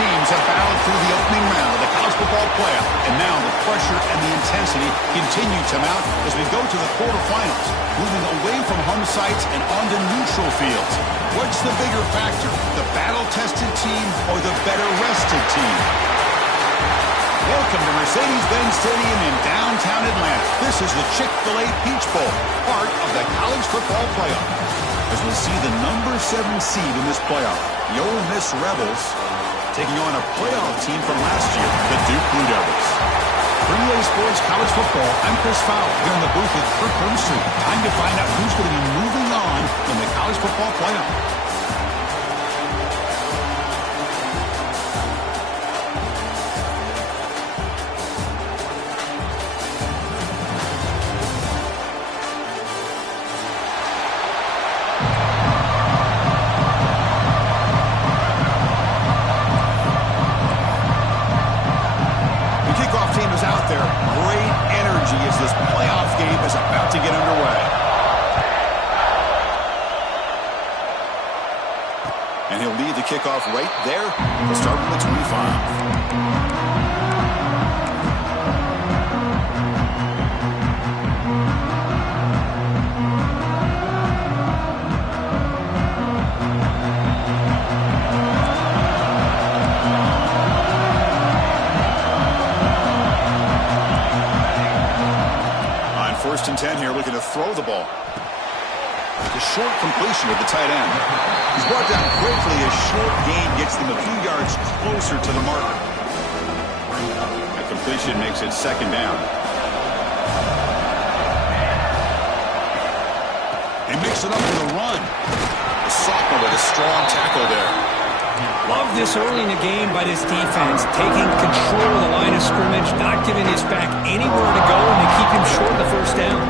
teams have battled through the opening round of the college football playoff, and now the pressure and the intensity continue to mount as we go to the quarterfinals, moving away from home sites and onto neutral fields. What's the bigger factor, the battle-tested team or the better-rested team? Welcome to Mercedes-Benz Stadium in downtown Atlanta. This is the Chick-fil-A Peach Bowl, part of the college football playoff. As we see the number 7 seed in this playoff, the Ole Miss Rebels, taking on a playoff team from last year, the Duke Blue Devils. For EA Sports College Football, I'm Chris Fowler here in the booth with Kirk Herbstreit. Time to find out who's going to be moving on in the college football playoff. And he'll lead the kickoff right there. He'll start from the 25. On 1st and 10 here, looking to throw the ball. A short completion with the tight end. He's brought down quickly. A short gain gets them a few yards closer to the marker. A completion makes it 2nd down. They mix it up with a run. The sophomore with a strong tackle there. Love this early in the game by this defense, taking control of the line of scrimmage, not giving his back anywhere to go, and they keep him short of the 1st down.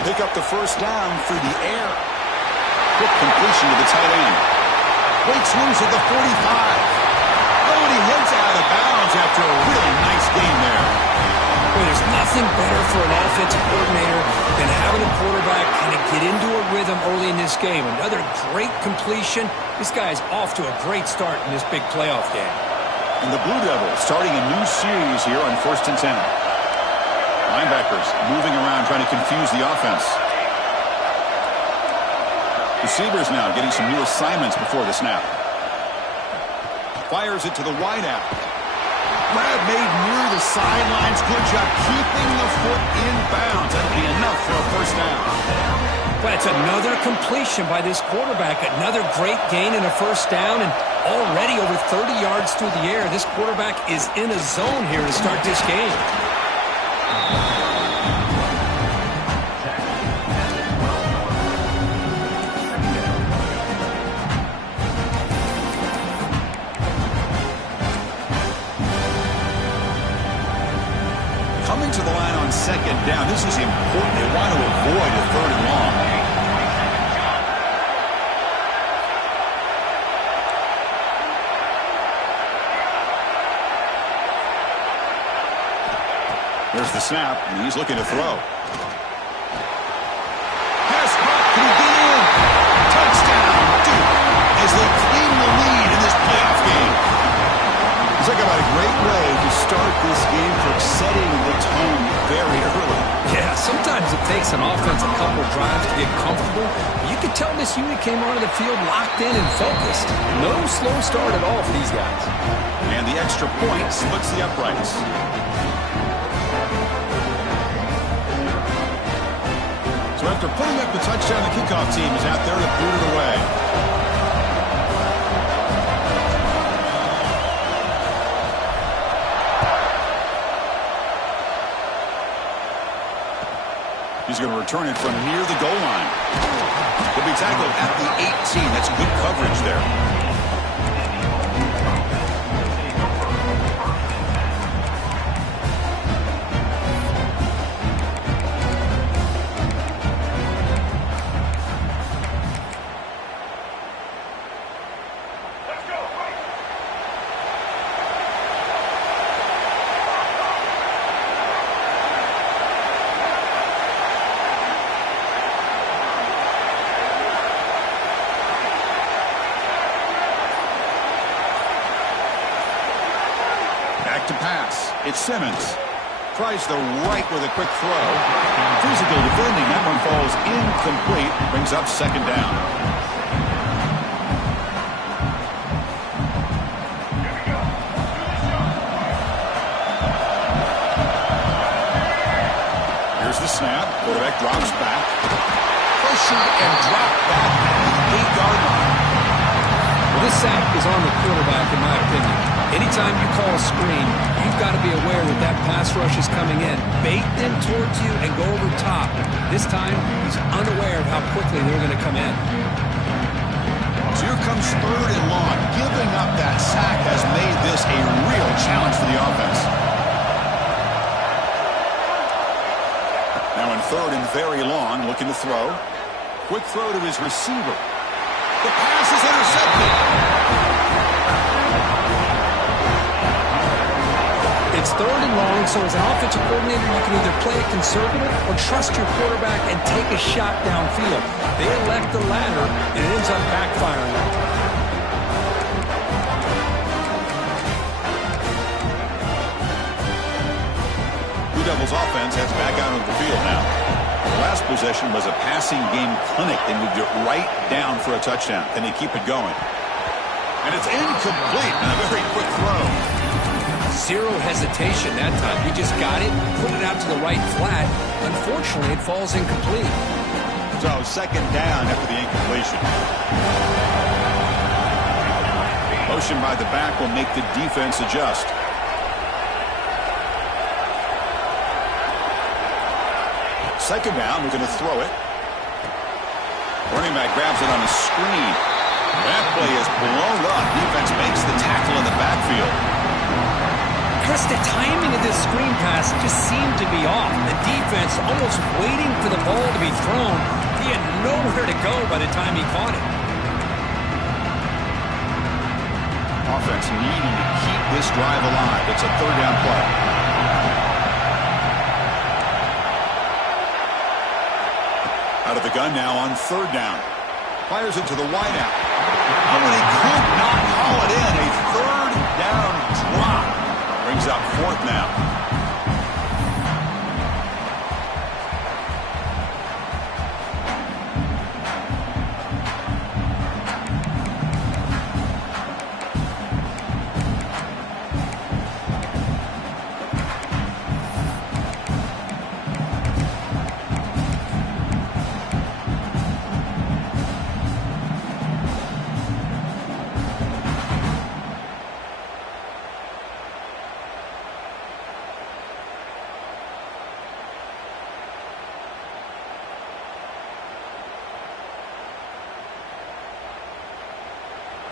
Pick up the 1st down through the air. Quick completion to the tight end. Breaks loose at the 45. Oh, and he heads out of bounds after a really nice game there. Boy, there's nothing better for an offensive coordinator than having a quarterback kind of get into a rhythm early in this game. Another great completion. This guy is off to a great start in this big playoff game. And the Blue Devils starting a new series here on 1st and 10. Linebackers moving around, trying to confuse the offense. Receivers now getting some new assignments before the snap. Fires it to the wideout. Grab made near the sidelines. Good job keeping the foot in bounds. That'll be enough for a 1st down. But it's another completion by this quarterback. Another great gain in a 1st down, and already over 30 yards through the air. This quarterback is in a zone here to start this game. Coming to the line on 2nd down. This is important. They want to avoid a 3rd and long. There's the snap, and he's looking to throw. Pass caught. Can he get in? Touchdown, Duke, as they claim the lead in this playoff game. Talk about a great way to start this game for setting the tone very early. Yeah, sometimes it takes an offense a couple drives to get comfortable. You could tell this unit came onto the field locked in and focused. No slow start at all for these guys. And the extra point splits the uprights. So after putting up the touchdown, the kickoff team is out there to boot it away. He's going to return it from near the goal line. He'll be tackled at the 18. That's good coverage there. back to pass. It's Simmons. Tries the right with a quick throw. Physical defending. That one falls incomplete. Brings up second down. Here's the snap. Quarterback drops back. Pressured and dropped back at the 8-yard line. Well, this sack is on the quarterback, in my opinion. Anytime you call a screen, you've got to be aware that that pass rush is coming in. Bait them towards you and go over top. This time, he's unaware of how quickly they're going to come in. So here comes third and long. Giving up that sack has made this a real challenge for the offense. Now in third and very long, looking to throw. Quick throw to his receiver. The pass is intercepted. It's third and long, so as an offensive coordinator, you can either play it conservative or trust your quarterback and take a shot downfield. They elect the latter, and it ends up backfiring. Blue Devils offense heads back out of the field now. The last possession was a passing game clinic. They moved it right down for a touchdown. Can they keep it going? And it's incomplete and a very quick throw. Zero hesitation that time. He just got it, put it out to the right flat. Unfortunately, it falls incomplete. So second down after the incompletion. Motion by the back will make the defense adjust. Second down, we're going to throw it. Running back grabs it on a screen. That play is blown up. Defense makes the tackle in the backfield. Chris, the timing of this screen pass just seemed to be off. The defense almost waiting for the ball to be thrown. He had nowhere to go by the time he caught it. Offense needing to keep this drive alive. It's a third down play. Out of the gun now on third down. Fires it to the wideout. Oh, and he could not haul it in. A third down drop. Brings up fourth now.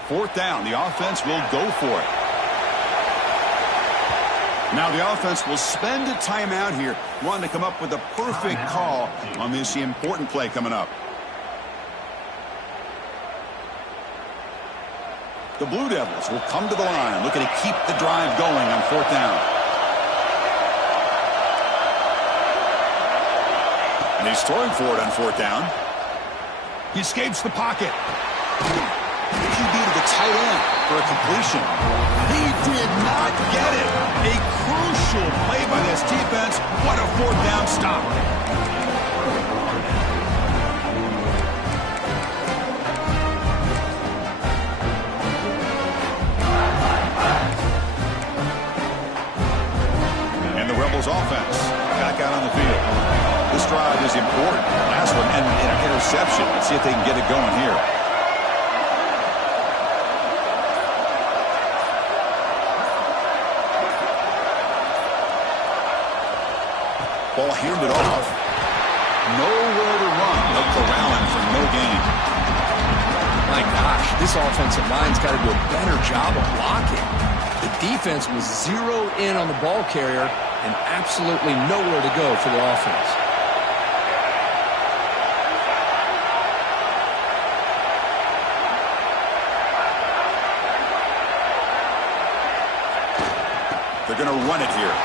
Fourth down, the offense will go for it. Now the offense will spend a timeout here, wanting to come up with a perfect call on this important play coming up. The Blue Devils will come to the line, looking to keep the drive going on fourth down. And he's throwing for it on fourth down. He escapes the pocket. QB to the tight end for a completion. He did not get it. A crucial play by this defense. What a fourth down stop. And the Rebels offense back out on the field. This drive is important. Last one ended in an interception. Let's see if they can get it going here. Ball handed off. Nowhere to run. They'll corral him for no gain. My gosh, this offensive line's got to do a better job of blocking. The defense was zeroed in on the ball carrier and absolutely nowhere to go for the offense. They're going to run it here.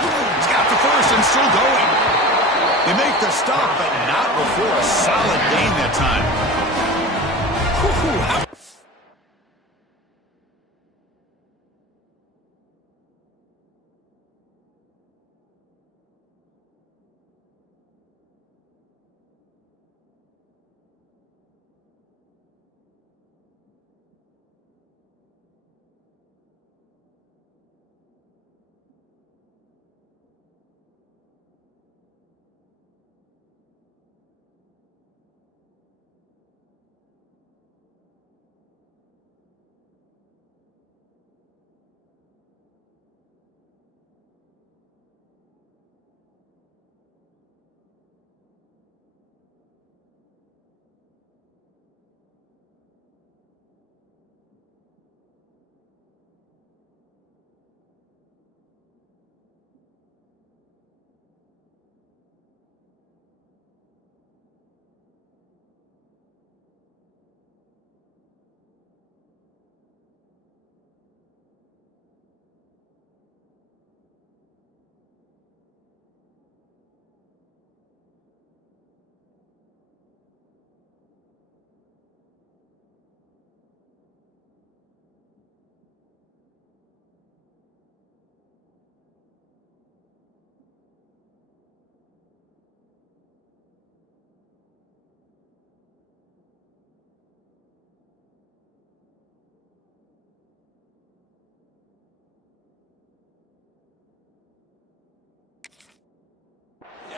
He's got the first and still going. They make the stop, but not before a solid gain that time.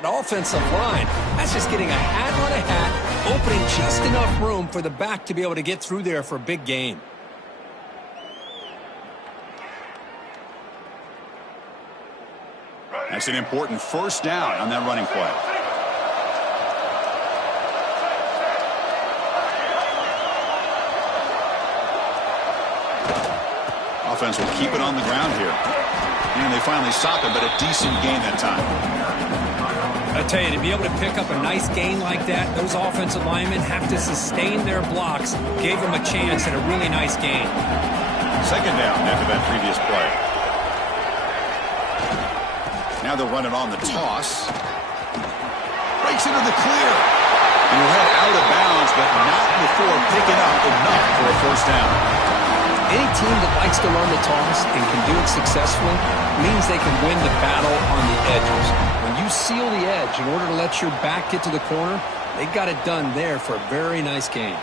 That offensive line, that's just getting a hat on a hat, opening just enough room for the back to be able to get through there for a big gain. That's an important first down on that running play. Offense will keep it on the ground here. And they finally stop it, but a decent gain that time. I tell you, to be able to pick up a nice gain like that, those offensive linemen have to sustain their blocks. Gave them a chance at a really nice gain. Second down after that previous play. Now they'll run it on the toss. Breaks into the clear. And he'll head out of bounds, but not before picking up enough for a first down. Any team that likes to run the toss and can do it successfully means they can win the battle on the edges. When you seal the edge in order to let your back get to the corner, they got it done there for a very nice gain.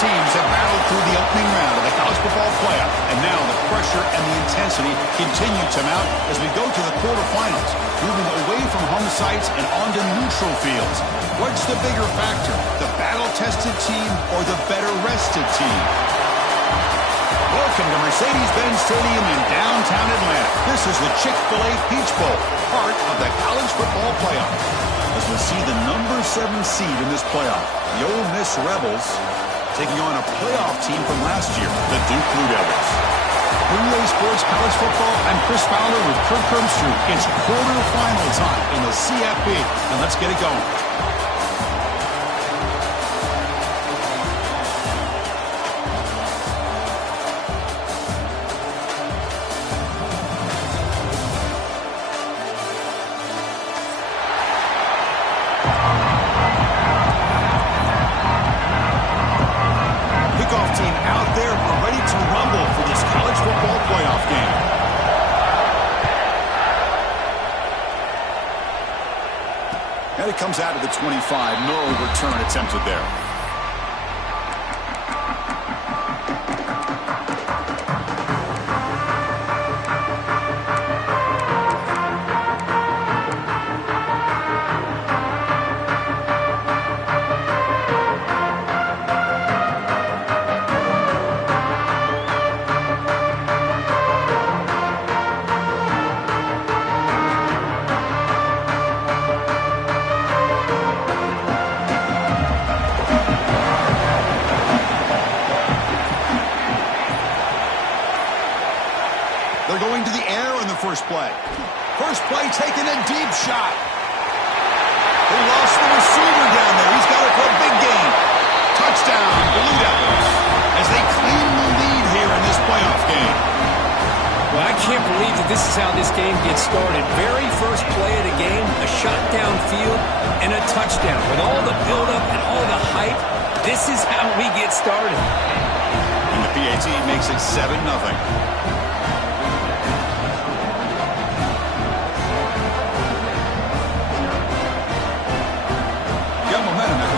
teams have battled through the opening round of the college football playoff, and now the pressure and the intensity continue to mount as we go to the quarterfinals, moving away from home sites and onto neutral fields. What's the bigger factor, the battle-tested team or the better-rested team? Welcome to Mercedes-Benz Stadium in downtown Atlanta. This is the Chick-fil-A Peach Bowl, part of the college football playoff. As we see the number 7 seed in this playoff, the Ole Miss Rebels, taking on a playoff team from last year, the Duke Blue Devils. Relay Sports College Football, I'm Chris Fowler with Kirk Herbstreit. It's quarterfinal time in the CFP, and let's get it going. And it comes out of the 25. No return attempted there. They're going to the air on the first play. First play taking a deep shot. They lost the receiver down there. He's got it for a big gain. Touchdown, Blue Devils, as they claim the lead here in this playoff game. Well, I can't believe that this is how this game gets started. Very first play of the game, a shot downfield and a touchdown. With all the buildup and all the hype, this is how we get started. And the PAT makes it 7-0.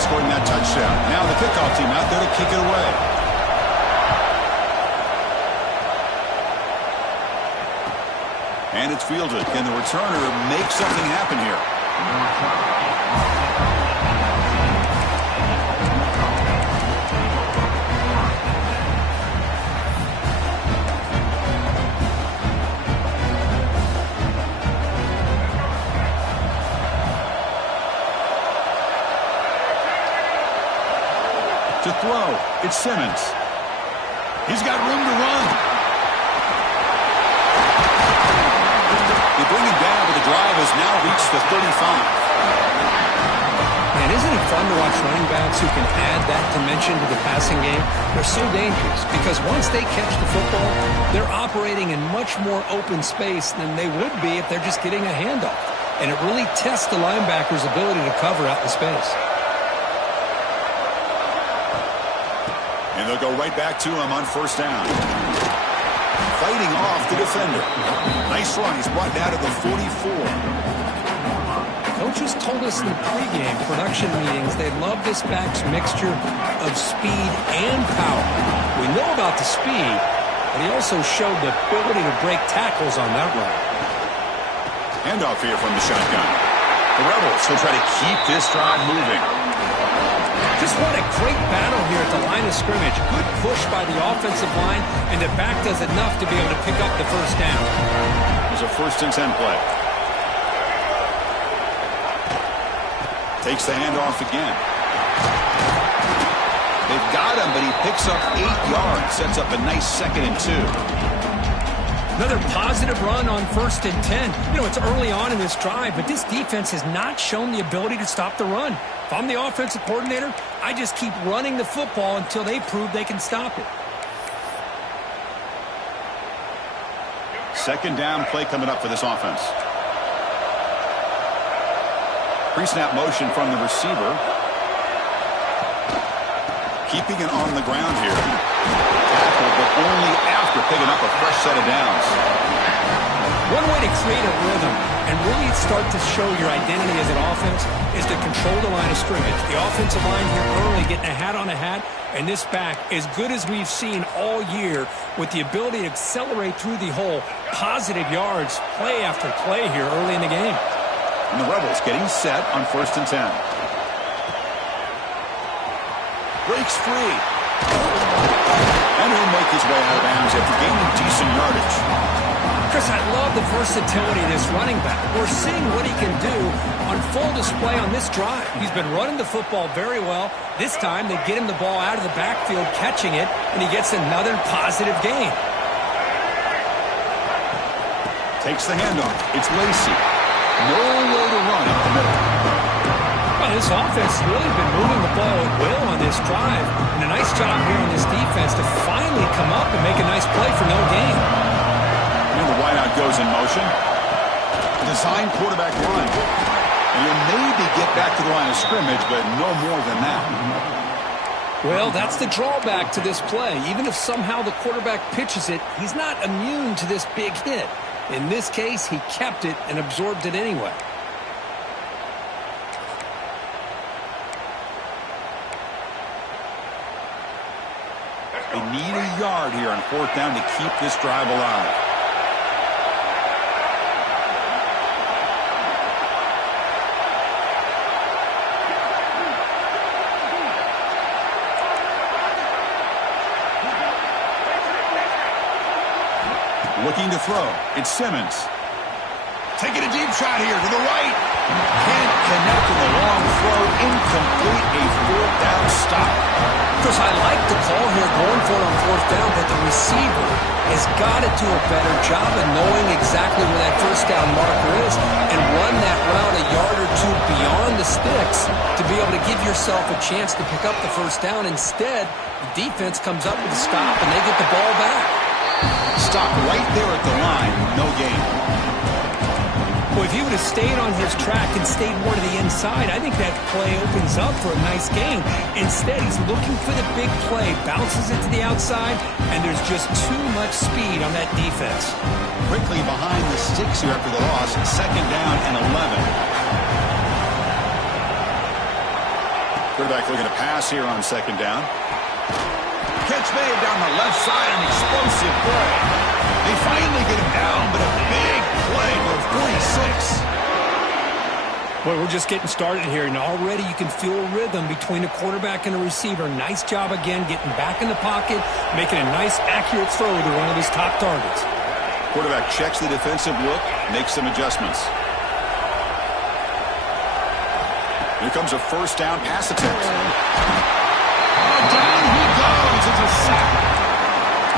Scoring that touchdown. Now the kickoff team out there to kick it away. And it's fielded. Can the returner make something happen here? To throw, it's Simmons. He's got room to run. They bring him down, but the drive has now reached the 35. Man, isn't it fun to watch running backs who can add that dimension to the passing game? They're so dangerous because once they catch the football, they're operating in much more open space than they would be if they're just getting a handoff. And it really tests the linebacker's ability to cover out the space. And they'll go right back to him on first down. Fighting off the defender. Nice run. He's brought down to the 44. Coaches told us in the pregame production meetings they love this back's mixture of speed and power. We know about the speed, but he also showed the ability to break tackles on that run. Handoff here from the shotgun. The Rebels will try to keep this drive moving. Just what a great battle here at the line of scrimmage. Good push by the offensive line, and the back does enough to be able to pick up the first down. There's a 1st and 10 play. Takes the handoff again. They've got him, but he picks up 8 yards. Sets up a nice 2nd and 2. Another positive run on 1st and 10. You know, it's early on in this drive, but this defense has not shown the ability to stop the run. If I'm the offensive coordinator, I just keep running the football until they prove they can stop it. 2nd down play coming up for this offense. Pre-snap motion from the receiver. Keeping it on the ground here. Tackle, but only after picking up a fresh set of downs. One way to create a rhythm and really start to show your identity as an offense is to control the line of scrimmage. The offensive line here early getting a hat on a hat, and this back, as good as we've seen all year, with the ability to accelerate through the hole, positive yards, play after play here early in the game. And the Rebels getting set on 1st and 10. Breaks free. And he'll make his way out of bounds after gaining decent yardage. Chris, I love the versatility of this running back. We're seeing what he can do on full display on this drive. He's been running the football very well. This time, they get him the ball out of the backfield, catching it, and he gets another positive gain. Takes the handoff. It's Lacy. Nowhere to run up the middle. Well, this offense has really been moving the ball at will on this drive. And a nice job here on this defense to finally come up and make a nice play for no gain. And the wideout goes in motion. Design quarterback run. And you'll maybe get back to the line of scrimmage, but no more than that. Well, that's the drawback to this play. Even if somehow the quarterback pitches it, he's not immune to this big hit. In this case, he kept it and absorbed it anyway. They need a yard here on 4th down to keep this drive alive. Looking to throw. It's Simmons. Taking a deep shot here to the right. Can't connect with a long throw. Incomplete. A 4th down stop. Chris, I like the call here going for it on 4th down, but the receiver has got to do a better job of knowing exactly where that 1st down marker is and run that route a yard or two beyond the sticks to be able to give yourself a chance to pick up the 1st down. Instead, the defense comes up with a stop and they get the ball back. Stop right there at the line. No gain. Well, if he would have stayed on his track and stayed more to the inside, I think that play opens up for a nice gain. Instead, he's looking for the big play, bounces it to the outside, and there's just too much speed on that defense. Quickly behind the sticks here after the loss. 2nd down and 11. Quarterback looking to pass here on 2nd down. Catch made down the left side, an explosive play. They finally get him down, but a big play for 46. Boy, we're just getting started here, and already you can feel a rhythm between a quarterback and a receiver. Nice job again getting back in the pocket, making a nice, accurate throw to one of his top targets. Quarterback checks the defensive look, makes some adjustments. Here comes a 1st down pass attempt. Down he goes. It's a sack.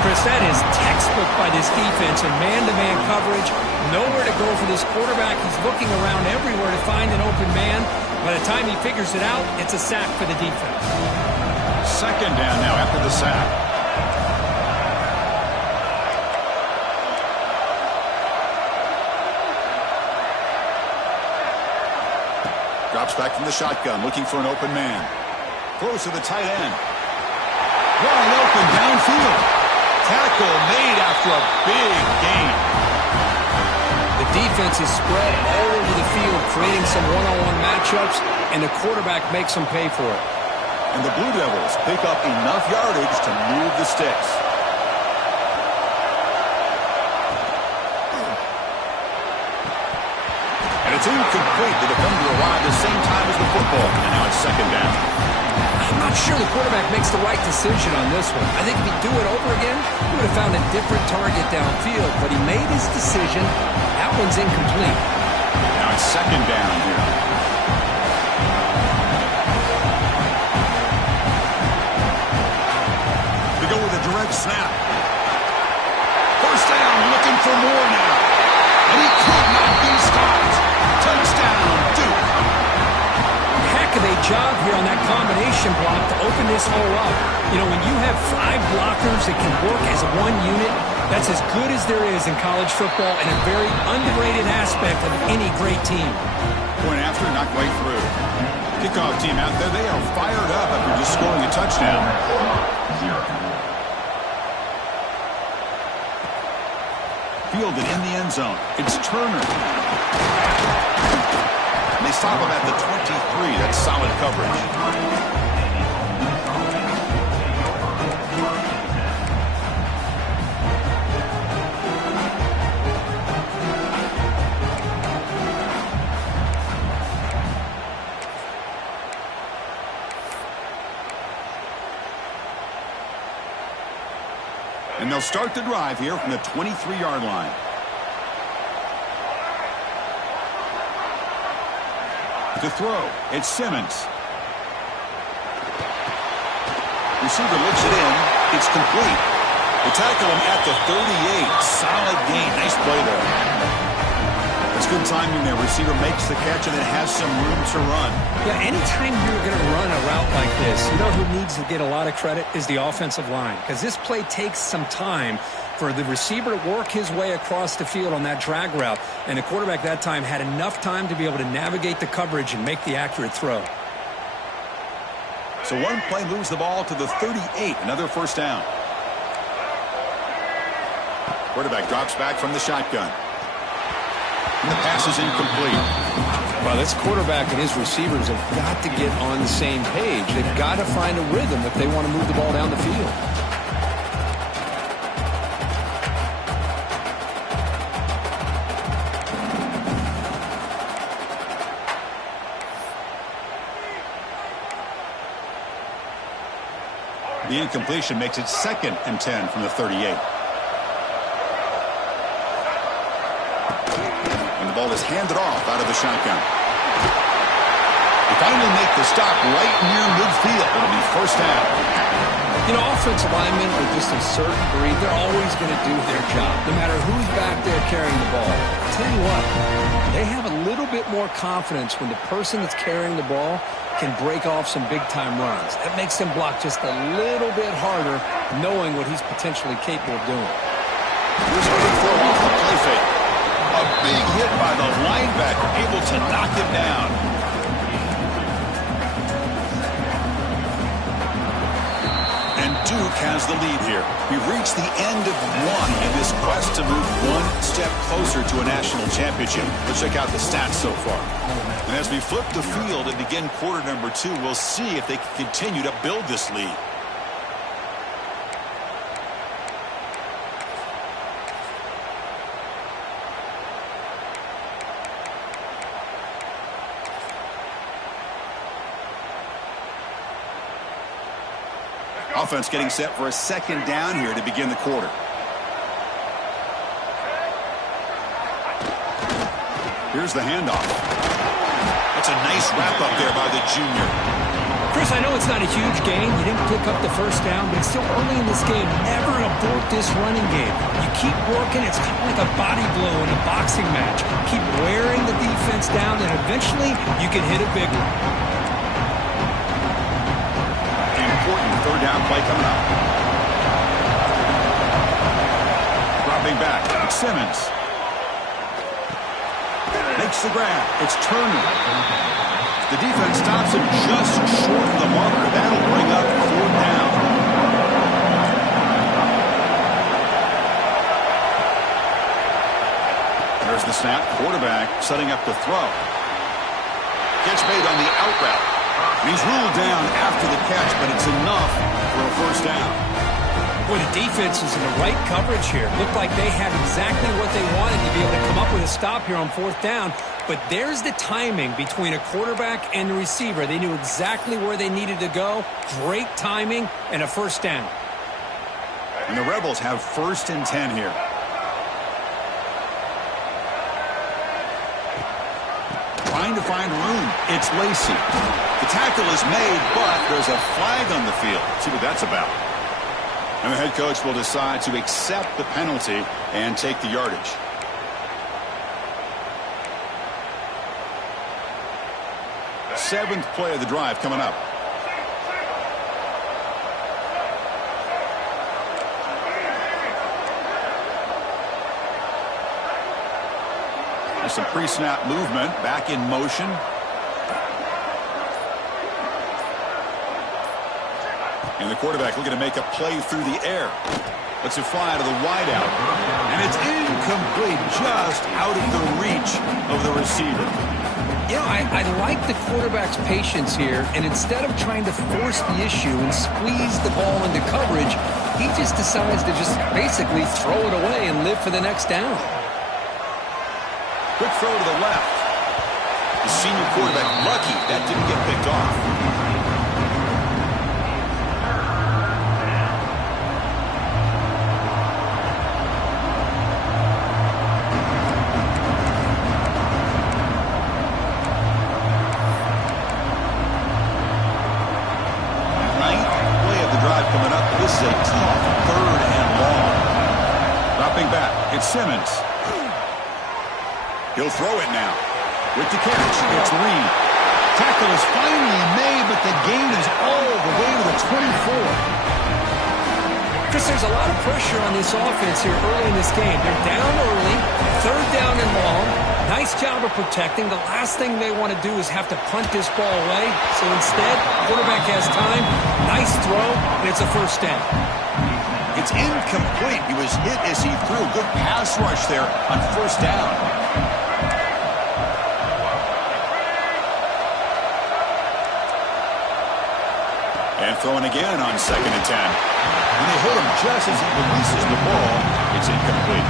Chris, that is textbook by this defense in man-to-man coverage. Nowhere to go for this quarterback. He's looking around everywhere to find an open man. By the time he figures it out, it's a sack for the defense. 2nd down now after the sack. Drops back from the shotgun, looking for an open man. Throws to the tight end. Wide open downfield. Tackle made after a big gain. The defense is spread all over the field, creating some one-on-one matchups, and the quarterback makes them pay for it. And the Blue Devils pick up enough yardage to move the sticks. And it's incomplete. The defender arrived the same time as the football. And now it's 2nd down. I'm not sure the quarterback makes the right decision on this one. I think if he'd do it over again, he would have found a different target downfield. But he made his decision. That one's incomplete. Now it's 2nd down here. They go with a direct snap. 1st down, looking for more now. And he could not be stopped. Touchdown, Duke. Heck of a job here on that combination block to open this hole up. You know, when you have 5 blockers that can work as one unit, that's as good as there is in college football and a very underrated aspect of any great team. Point after, not quite through. Kickoff team out there, they are fired up after just scoring a touchdown. fielded in the end zone. It's Turner. And they stop him at the 23. That's solid coverage. And they'll start the drive here from the 23-yard line. To throw, it's Simmons. Receiver looks it in. It's complete. They tackle him at the 38. Solid gain. Nice play there. It's good timing there. Receiver makes the catch and then has some room to run. Yeah, anytime you're going to run a route like this, you know who needs to get a lot of credit is the offensive line. Because this play takes some time for the receiver to work his way across the field on that drag route. And the quarterback that time had enough time to be able to navigate the coverage and make the accurate throw. So one play moves the ball to the 38. Another first down. Quarterback drops back from the shotgun. And the pass is incomplete. Well, this quarterback and his receivers have got to get on the same page. They've got to find a rhythm if they want to move the ball down the field. The incompletion makes it 2nd and 10 from the 38. Ball is handed off out of the shotgun. They finally make the stop right near midfield. It'll be first down. You know, offensive linemen are just a certain breed. They're always going to do their job, no matter who's back there carrying the ball. I'll tell you what, they have a little bit more confidence when the person that's carrying the ball can break off some big-time runs. That makes them block just a little bit harder, knowing what he's potentially capable of doing. Here's where they throw off the play fake. A big hit by the linebacker, able to knock him down. And Duke has the lead here. We've reached the end of one in this quest to move one step closer to a national championship. Let's check out the stats so far. And as we flip the field and begin quarter number 2, we'll see if they can continue to build this lead. Offense getting set for a second down here to begin the quarter. Here's the handoff. That's a nice wrap up there by the junior. Chris, I know it's not a huge gain. You didn't pick up the first down, but it's still early in this game. Never abort this running game. You keep working. It's kind of like a body blow in a boxing match. Keep wearing the defense down, and eventually you can hit a big one. Third down play coming up. Dropping back. It's Simmons. Makes the grab. It's Turner. The defense stops him just short of the marker. That'll bring up 4th down. There's the snap. Quarterback setting up the throw. Gets made on the out route. He's ruled down after the catch, but it's enough for a first down. Boy, the defense is in the right coverage here. Looked like they had exactly what they wanted to be able to come up with a stop here on 4th down. But there's the timing between a quarterback and the receiver. They knew exactly where they needed to go. Great timing and a first down. And the Rebels have 1st and 10 here. Trying to find room. It's Lacy. The tackle is made, but there's a flag on the field. See what that's about. And the head coach will decide to accept the penalty and take the yardage. Seventh play of the drive coming up. There's some pre-snap movement, back in motion. And the quarterback looking to make a play through the air. Lets it fly to the wideout. And it's incomplete, just out of the reach of the receiver. You know, I like the quarterback's patience here, and instead of trying to force the issue and squeeze the ball into coverage, he just decides to just basically throw it away and live for the next down. Quick throw to the left. The senior quarterback lucky that didn't get picked off. Simmons. He'll throw it now. With the catch, it's Reed. Tackle is finally made, but the gain is all the way to the 24. Chris, there's a lot of pressure on this offense here early in this game. They're down early, third down and long. Nice job of protecting. The last thing they want to do is have to punt this ball away. So instead, quarterback has time. Nice throw, and it's a first down. It's incomplete. He was hit as he threw. Good pass rush there on first down. And throwing again on 2nd and 10. And they hold him just as he releases the ball. It's incomplete.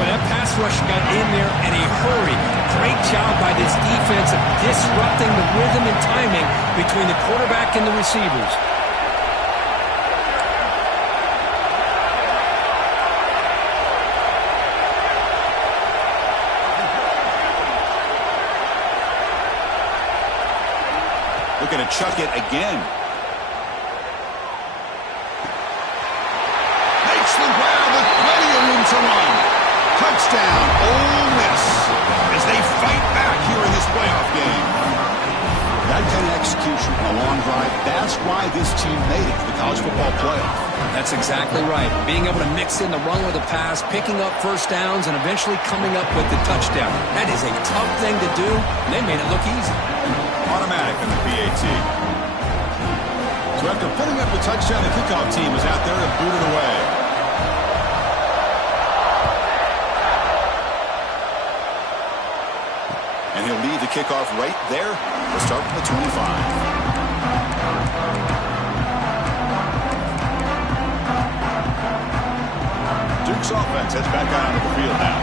Boy, that pass rush got in there in a hurry. Great job by this defense of disrupting the rhythm and timing between the quarterback and the receivers. Looking to chuck it again. Makes the grab with plenty of room to run. Touchdown, Ole Miss, as they fight back here in this playoff game. That kind of execution on a long drive, that's why this team made it to the college football playoff. That's exactly right. Being able to mix in the run with the pass, picking up first downs, and eventually coming up with the touchdown. That is a tough thing to do, and they made it look easy. Automatic in the PAT. So after putting up the touchdown, the kickoff team is out there to boot it away. And he'll leave the kickoff right there. We'll start from the 25. Duke's offense heads back out onto the field now.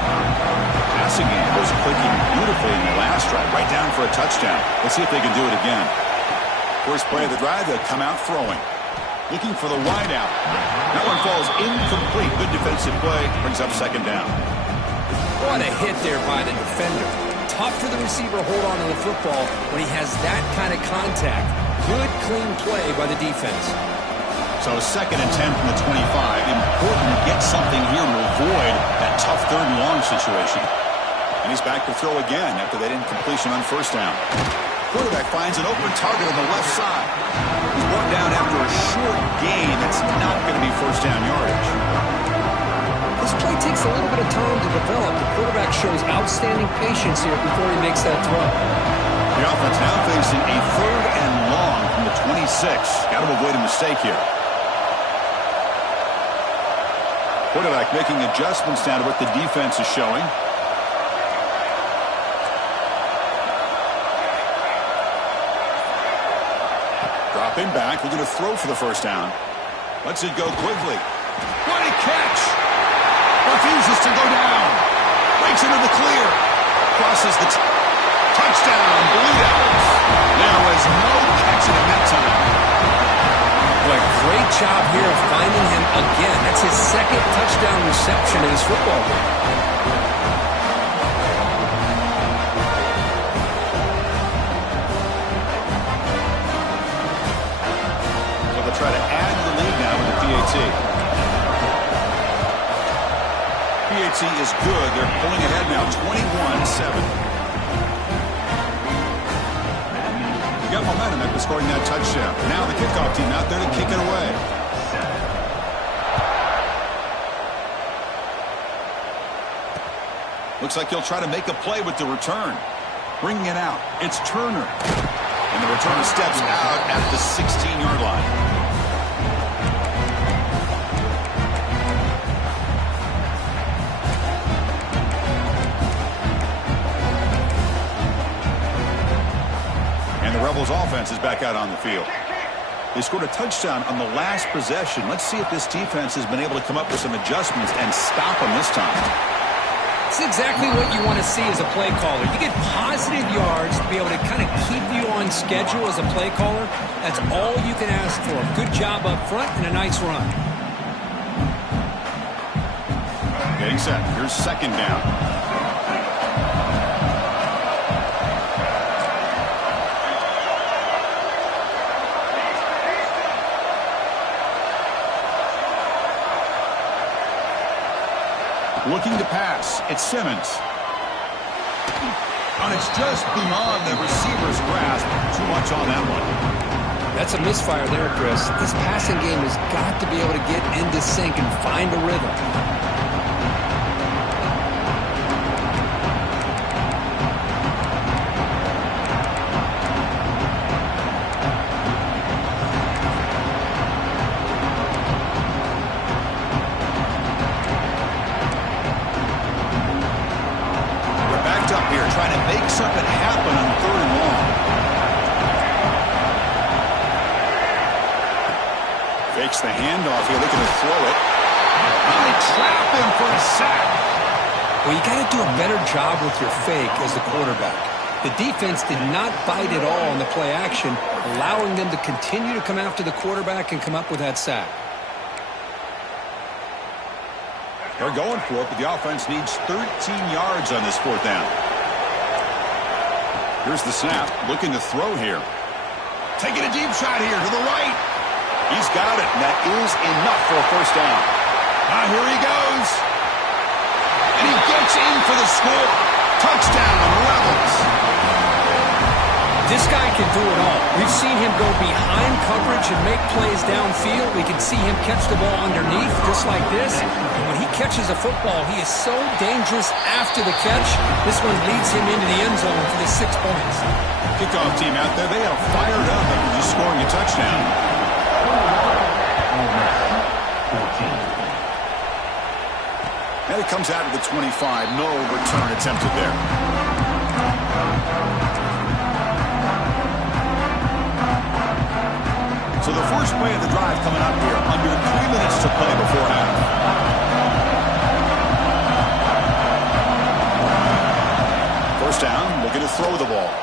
Passing game was clicking beautifully in the last drive, right down for a touchdown. Let's see if they can do it again. First play of the drive, they'll come out throwing. Looking for the wideout. That one falls incomplete. Good defensive play. Brings up 2nd down. What a hit there by the defender. Tough for the receiver to hold on to the football when he has that kind of contact. Good, clean play by the defense. So 2nd and 10 from the 25. Important to get something here to avoid that tough 3rd and long situation. And he's back to throw again after that incompletion on first down. Quarterback finds an open target on the left side. He's brought down after a short gain. That's not going to be first down yardage. This play takes a little bit of time to develop. The quarterback shows outstanding patience here before he makes that throw. The offense now facing a 3rd and long from the 26. Got to avoid a mistake here. Quarterback making adjustments now to what the defense is showing. Dropping back, looking to throw for the first down. Lets it go quickly. What a catch! Refuses to go down. Breaks into the clear. Crosses the touchdown. Blue Devils. There was no catching him that time. Boy, great job here of finding him again. That's his 2nd touchdown reception in his football game. So they'll try to add to the lead now with the PAT. PAT is good. They're pulling ahead now, 21-7. Got momentum after scoring that touchdown. Now the kickoff team out there to kick it away. Looks like he'll try to make a play with the return. Bringing it out. It's Turner. And the returner steps out at the 16-yard line. Rebels offense is back out on the field. They scored a touchdown on the last possession. Let's see if this defense has been able to come up with some adjustments and stop them this time. It's exactly what you want to see as a play caller. You get positive yards to be able to kind of keep you on schedule as a play caller. That's all you can ask for. Good job up front and a nice run. Getting set. Here's second down. Looking to pass. It's Simmons. And it's just beyond the receiver's grasp. Too much on that one. That's a misfire there, Chris. This passing game has got to be able to get into sync and find a rhythm. Something happen on third and long. Fakes the handoff here, looking to throw it. And they trap him for a sack. Well, you got to do a better job with your fake as the quarterback. The defense did not bite at all on the play action, allowing them to continue to come after the quarterback and come up with that sack. They're going for it, but the offense needs 13 yards on this fourth down. Here's the snap, looking to throw here. Taking a deep shot here to the right. He's got it, and that is enough for a first down. Now here he goes. And he gets in for the score. Touchdown, Rebels. This guy can do it all. We've seen him go behind coverage and make plays downfield. We can see him catch the ball underneath, just like this. And when he catches a football, he is so dangerous after the catch. This one leads him into the end zone for the 6 points. Kickoff team out there, they are fired up after just scoring a touchdown. And it comes out of the 25. No return attempted there. So the first play of the drive coming up here. Under 3 minutes to play before half. First down, looking to throw the ball.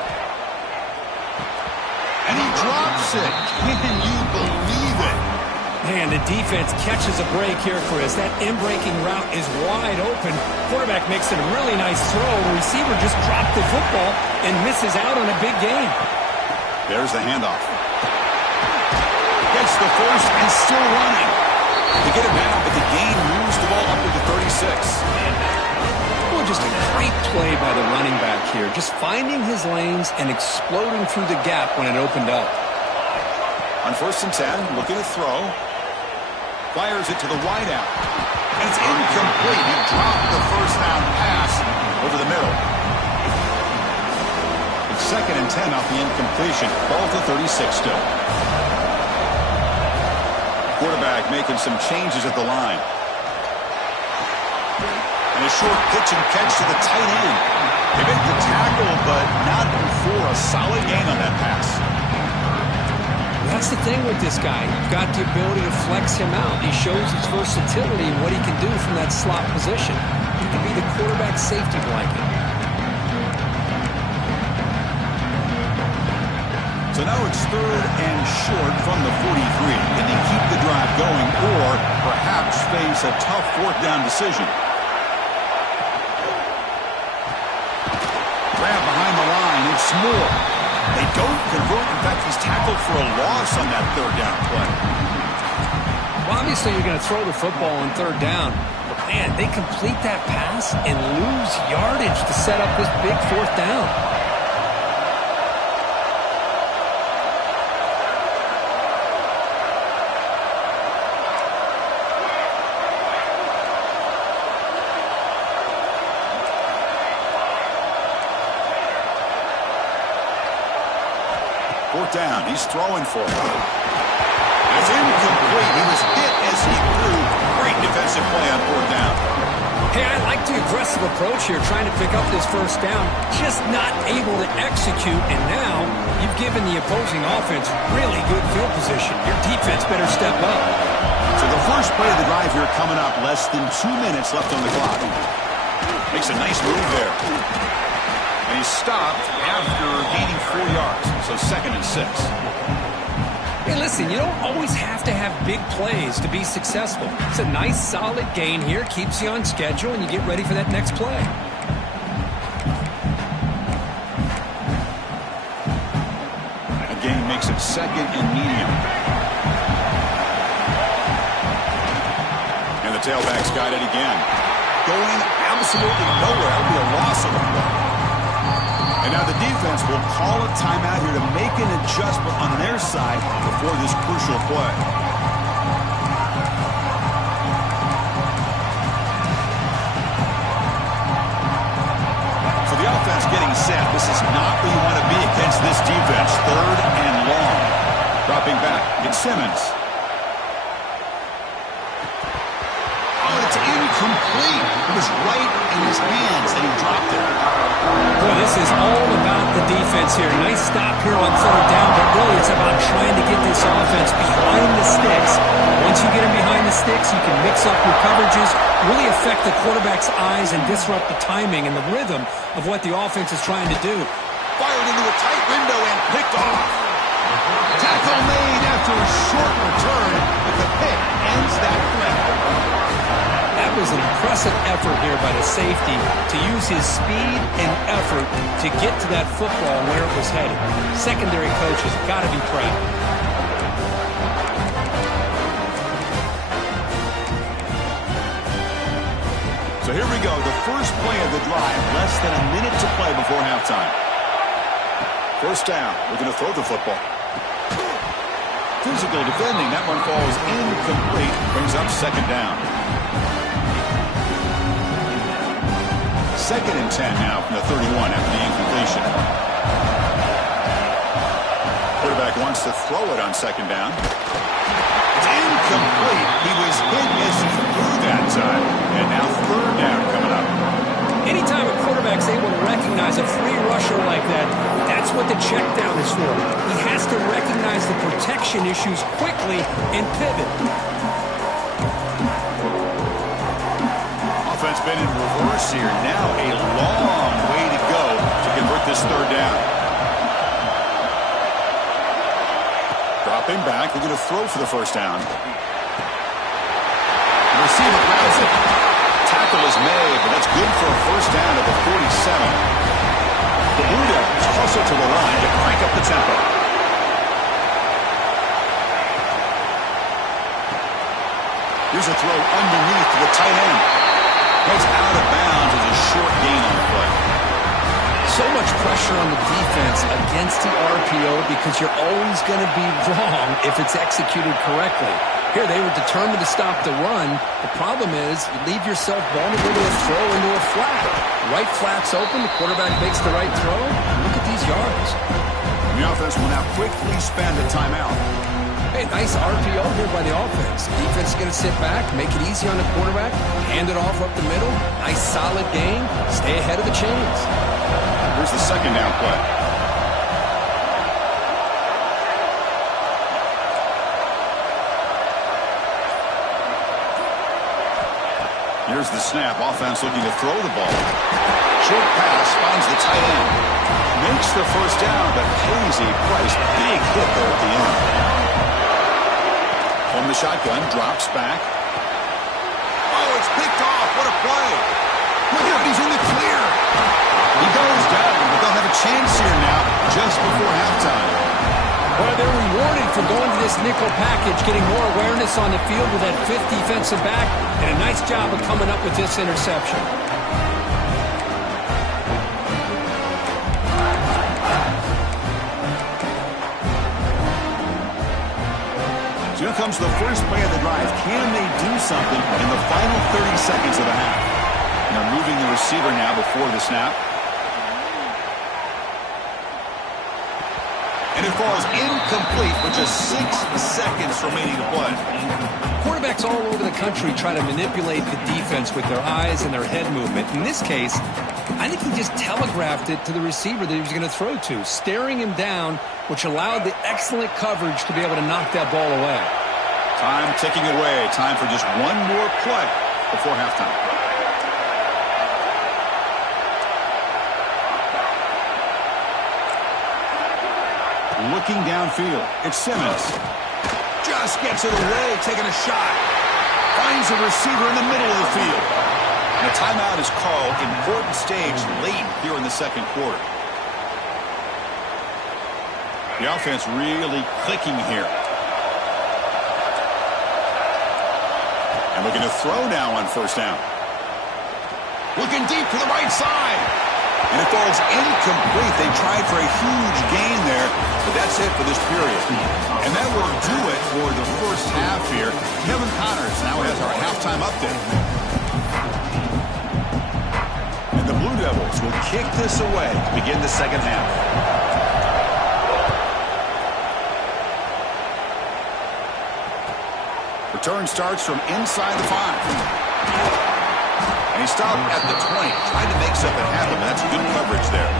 And he drops it. Can you believe it? Man, the defense catches a break here, Chris. That in-breaking route is wide open. Quarterback makes it a really nice throw. The receiver just dropped the football and misses out on a big gain. There's the handoff. Gets the first and still running. They get it back, but the gain moves the ball up to the 36. Well, just a great play by the running back here. Just finding his lanes and exploding through the gap when it opened up. On first and 10, looking to throw. Fires it to the wide out. And it's incomplete. He dropped the first down pass over the middle. It's second and 10 off the incompletion. Ball to 36 still. Quarterback making some changes at the line. And a short pitch and catch to the tight end. They make the tackle, but not before a solid gain on that pass. That's the thing with this guy. You've got the ability to flex him out. He shows his versatility and what he can do from that slot position. He can be the quarterback safety blanket. So now it's third and short from the 43. Can they keep the drive going or perhaps face a tough fourth down decision? Grab behind the line. It's Moore. They don't convert. In fact, he's tackled for a loss on that third down play. Well, obviously, you're going to throw the football on third down. But, man, they complete that pass and lose yardage to set up this big fourth down. Fourth down. He's throwing for it. It's incomplete. He was hit as he threw. Great defensive play on fourth down. Hey, I like the aggressive approach here, trying to pick up this first down, just not able to execute, and now you've given the opposing offense really good field position. Your defense better step up. So the first play of the drive here coming up, less than 2 minutes left on the clock. Makes a nice move there. And he's stopped after gaining 4 yards, so 2nd and 6. Hey, listen, you don't always have to have big plays to be successful. It's a nice, solid gain here. Keeps you on schedule, and you get ready for that next play. A gain makes it 2nd and medium. And the tailback's got it again. Going absolutely nowhere. That'll be a loss of the play. And now the defense will call a timeout here to make an adjustment on their side before this crucial play. So the offense getting set. This is not where you want to be against this defense. 3rd and long. Dropping back. It's Simmons. Oh, it's incomplete. It was right in his hands and he dropped it. Boy, this is all about the defense here. Nice stop here on 3rd down, but really it's about trying to get this offense behind the sticks. Once you get them behind the sticks, you can mix up your coverages, really affect the quarterback's eyes and disrupt the timing and the rhythm of what the offense is trying to do. Fired into a tight window and picked off. Tackle made after a short return, but the pick ends that threat. That was an impressive effort here by the safety to use his speed and effort to get to that football and where it was headed. Secondary coach has got to be proud. So here we go, the first play of the drive, less than a minute to play before halftime. First down, we're going to throw the football. Physical defending, that one falls incomplete, brings up 2nd down. 2nd and 10 now from the 31 after the incompletion. Quarterback wants to throw it on 2nd down. It's incomplete. He was hit, missed through that time. And now 3rd down coming up. Anytime a quarterback's able to recognize a free rusher like that, that's what the check down is for. He has to recognize the protection issues quickly and pivot. Offense been in reverse here. Now a long way to go to convert this 3rd down. Dropping back. They're going to throw for the first down. The receiver grabs it. Tackle is made, but that's good for a first down at the 47. The Blue Devils hustle to the line to crank up the tempo. Here's a throw underneath the tight end. Goes out of bounds as a short gain on the play. So much pressure on the defense against the RPO because you're always going to be wrong if it's executed correctly. Here, they were determined to stop the run. The problem is you leave yourself vulnerable to a throw into a flat. Right flat's open. The quarterback makes the right throw. Look at these yards. The offense will now quickly spend a timeout. Hey, nice RPO here by the offense. Defense is going to sit back, make it easy on the quarterback, hand it off up the middle. Nice solid gain. Stay ahead of the chains. Here's the 2nd down play. Here's the snap. Offense looking to throw the ball. Short pass finds the tight end. Makes the first down, but pays a price. Big hit there at the end. From the shotgun, drops back. Oh, it's picked off. What a play. Look out, he's in the clear. He goes down, but they'll have a chance here now just before halftime. Well, they're rewarded for going to this nickel package, getting more awareness on the field with that 5th defensive back, and a nice job of coming up with this interception. So here comes the first play of the drive. Can they do something in the final 30 seconds of the half? And they're moving the receiver now before the snap. And it falls incomplete with just 6 seconds remaining to play. Quarterbacks all over the country try to manipulate the defense with their eyes and their head movement. In this case, I think he just telegraphed it to the receiver that he was going to throw to, staring him down, which allowed the excellent coverage to be able to knock that ball away. Time ticking away. Time for just one more play before halftime. Looking downfield, it's Simmons. Just gets it away, taking a shot. Finds a receiver in the middle of the field. And a timeout is called. Important stage late here in the second quarter. The offense really clicking here. And looking to throw now on first down. Looking deep to the right side. And it falls incomplete. They tried for a huge gain there, but that's it for this period. And that will do it for the first half here. Kevin Connors now has our halftime update. And the Blue Devils will kick this away to begin the second half. Return starts from inside the 5. And he stopped at the 20, trying to make something happen. That's good coverage there.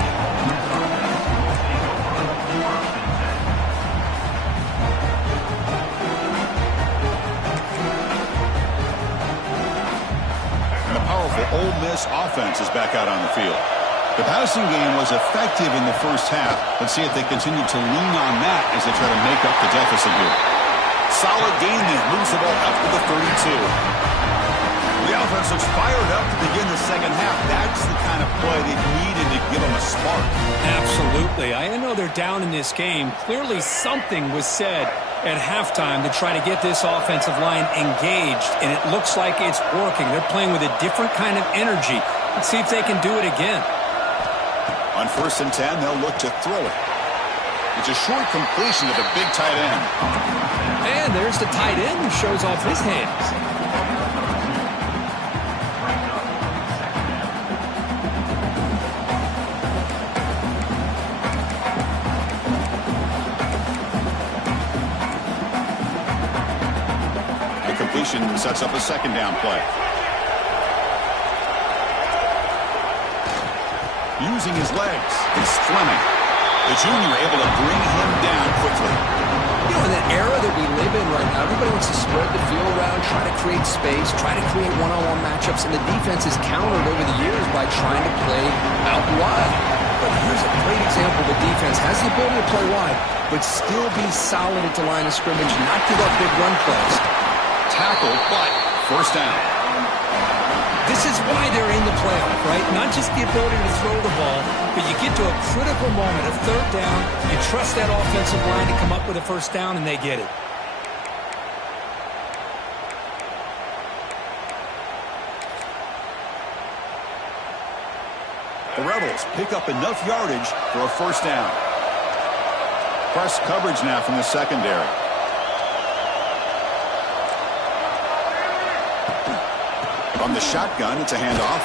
And a powerful Ole Miss offense is back out on the field. The passing game was effective in the first half. Let's see if they continue to lean on that as they try to make up the deficit here. Solid gain there. Moves the ball up to the 32. The offense looks fired up to begin the second half. That's the kind of play they needed to give them a spark. Absolutely. I know they're down in this game. Clearly something was said at halftime to try to get this offensive line engaged, and it looks like it's working. They're playing with a different kind of energy. Let's see if they can do it again. On 1st and 10, they'll look to throw it. It's a short completion to the big tight end. And there's the tight end who shows off his hands. Sets up a second down play. Using his legs, it's Fleming. The junior able to bring him down quickly. You know, in the era that we live in right now, everybody wants to spread the field around, try to create space, try to create one-on-one matchups, and the defense is countered over the years by trying to play out wide. But here's a great example. The defense has the ability to play wide, but still be solid at the line of scrimmage, not give up big run plays. Tackle, but first down. This is why they're in the playoff, right? Not just the ability to throw the ball, but you get to a critical moment, a third down, you trust that offensive line to come up with a first down, and they get it. The Rebels pick up enough yardage for a first down. Press coverage now from the secondary. From the shotgun, it's a handoff.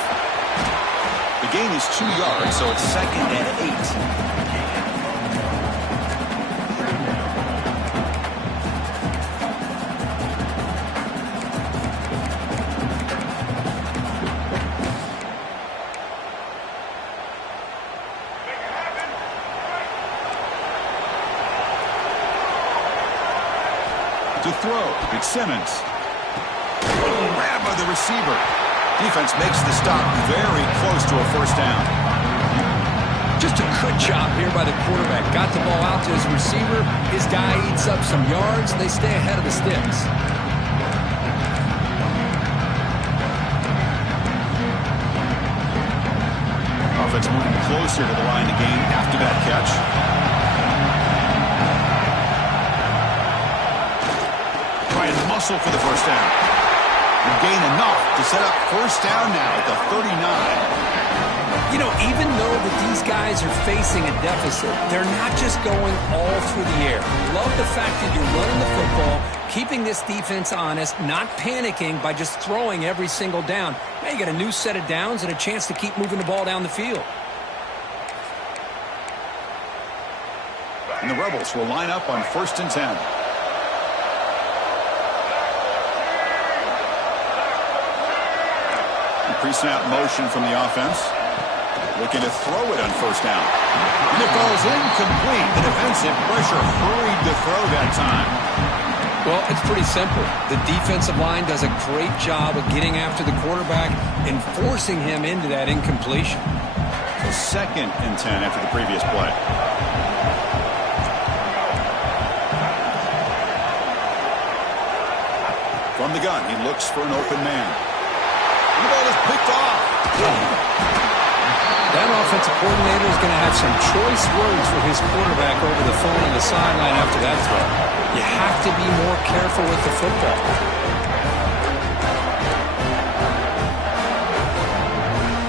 The gain is 2 yards, so it's 2nd and 8. To throw, it's Simmons. Grab by the receiver. Defense makes the stop very close to a first down. Just a good job here by the quarterback. Got the ball out to his receiver. His guy eats up some yards. They stay ahead of the sticks. Offense moving closer to the line of game after that catch. Try and muscle for the first down. And gain enough to set up first down now at the 39. You know, even though that these guys are facing a deficit, they're not just going all through the air. Love the fact that you're running the football, keeping this defense honest, not panicking by just throwing every single down. Now you got a new set of downs and a chance to keep moving the ball down the field. And the Rebels will line up on 1st and 10. Pre-snap motion from the offense. Looking to throw it on 1st down. And it falls incomplete. The defensive pressure hurried to throw that time. Well, it's pretty simple. The defensive line does a great job of getting after the quarterback and forcing him into that incompletion. So 2nd and 10 after the previous play. From the gun, he looks for an open man. The ball is picked off. That offensive coordinator is going to have some choice words for his quarterback over the phone on the sideline after that throw. You have to be more careful with the football.